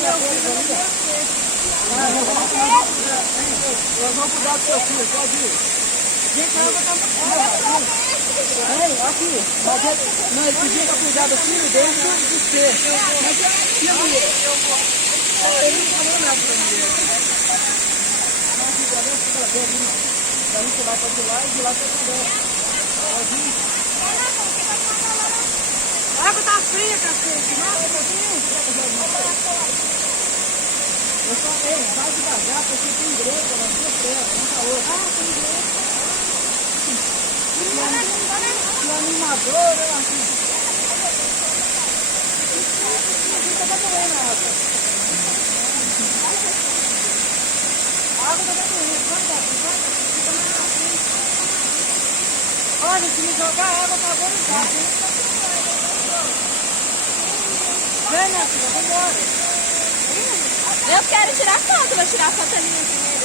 Nós vamos cuidar do seu filho, pode ir. Gente, a água tá muito aqui. Não, ele pediu para cuidar do filho dele e de você. Mas eu vou. Ele não falou nada pra mim. A gente vai para lá e de lá para a água tá fria, cacete. Eu falei, vai devagar, porque tem grego nas duas terras, uma pra outra. Tem grego. E o animador, eu acho. Fica pra doer na água. A água tá doendo, vai, fica mais na frente. Olha, se me jogar água, acabou no gato. Vem, minha filha, vambora. Eu quero tirar foto, vou tirar foto ali na primeira.